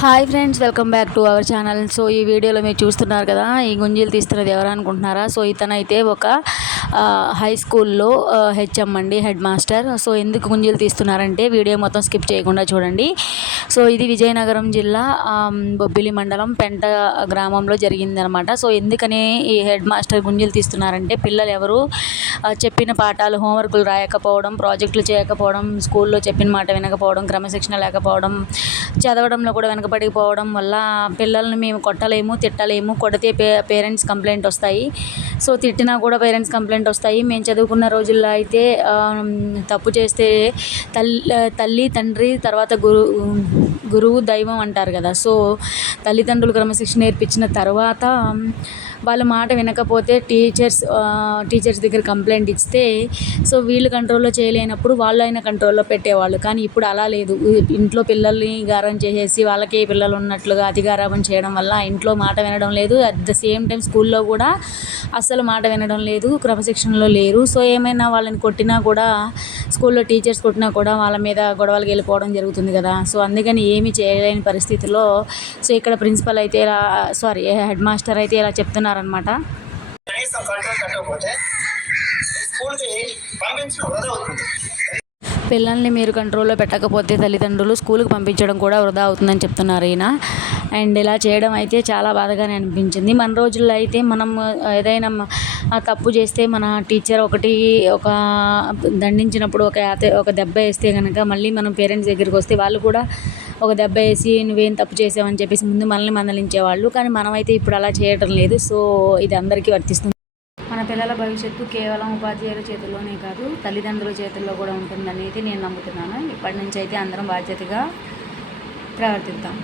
Hi friends welcome back to our channel so ఈ వీడియోలో మీరు చూస్తున్నారు కదా ఈ గుంజీలు తీస్తున్నది ఎవరు అనుకుంటున్నారా? సో ఇతనైతే ఒక హై స్కూల్లో హెచ్ఎం అండి హెడ్ మాస్టర్ సో ఎందుకు గుంజీలు తీస్తున్నారంటే వీడియో మొత్తం స్కిప్ చేయకుండా చూడండి. సో ఇది విజయనగరం జిల్లా బొబ్బిలి మండలం పెంట గ్రామంలో జరిగిందనమాట. సో ఎందుకని ఈ హెడ్ మాస్టర్ గుంజీలు తీస్తున్నారంటే పిల్లలు ఎవరు చెప్పిన పాఠాలు హోంవర్కులు రాయకపోవడం ప్రాజెక్టులు చేయకపోవడం స్కూల్లో చెప్పిన మాట వినకపోవడం క్రమశిక్షణ లేకపోవడం చదవడంలో కూడా పడిపోవడం వల్ల పిల్లల్ని మేము కొట్టలేము తిట్టలేము. కొడితే పే పేరెంట్స్ కంప్లైంట్ వస్తాయి. సో తిట్టినా కూడా పేరెంట్స్ కంప్లైంట్ వస్తాయి. మేము చదువుకున్న రోజుల్లో అయితే తప్పు చేస్తే తల్లి తల్లి తండ్రి తర్వాత గురు గురువు దైవం అంటారు కదా. సో తల్లిదండ్రులు క్రమశిక్షణ నేర్పించిన తర్వాత వాళ్ళ మాట వినకపోతే టీచర్స్ టీచర్స్ దగ్గర కంప్లైంట్ ఇస్తే సో వీళ్ళు కంట్రోల్లో చేయలేనప్పుడు వాళ్ళు అయినా కంట్రోల్లో పెట్టేవాళ్ళు. కానీ ఇప్పుడు అలా లేదు. ఇంట్లో పిల్లల్ని గారం చేసేసి వాళ్ళకి పిల్లలు ఉన్నట్లుగా అతిగారాబం చేయడం వల్ల ఇంట్లో మాట వినడం లేదు. అట్ ద సేమ్ టైం స్కూల్లో కూడా అస్సలు మాట వినడం లేదు. క్రమశిక్షణలో లేరు. సో ఏమైనా వాళ్ళని కొట్టినా కూడా స్కూల్లో టీచర్స్ కొట్టినా కూడా వాళ్ళ మీద గొడవలకి వెళ్ళిపోవడం జరుగుతుంది కదా. సో అందుకని ఏమీ చేయలేని పరిస్థితిలో సో ఇక్కడ ప్రిన్సిపల్ అయితే ఇలా సారీ హెడ్ మాస్టర్ అయితే ఇలా చెప్తున్నారనమాట స్కూల్కి పంపించిన పిల్లల్ని మీరు కంట్రోల్లో పెట్టకపోతే తల్లిదండ్రులు స్కూల్కి పంపించడం కూడా వృధా అవుతుందని చెప్తున్నారు ఈయన. అండ్ ఇలా చేయడం అయితే చాలా బాధగానే అనిపించింది. మన రోజుల్లో అయితే మనం ఏదైనా ఆ తప్పు చేస్తే మన టీచర్ ఒకటి ఒక దండించినప్పుడు ఒక యాత- ఒక దెబ్బ వేస్తే కనుక మళ్ళీ మనం పేరెంట్స్ దగ్గరికి వస్తే వాళ్ళు కూడా ఒక దెబ్బ వేసి నువ్వేం తప్పు చేసావని చెప్పేసి ముందు మనల్ని మందలించేవాళ్ళు. కానీ మనమైతే ఇప్పుడు అలా చేయటం లేదు. సో ఇది అందరికీ వర్తిస్తుంది. పిల్లల భవిష్యత్తు కేవలం ఉపాధ్యాయుల చేతుల్లోనే కాదు తల్లిదండ్రుల చేతుల్లో కూడా ఉంటుందనేది నేను నమ్ముతున్నాను. ఇప్పటి నుంచి అయితే అందరం బాధ్యతగా ప్రవర్తిద్దాం.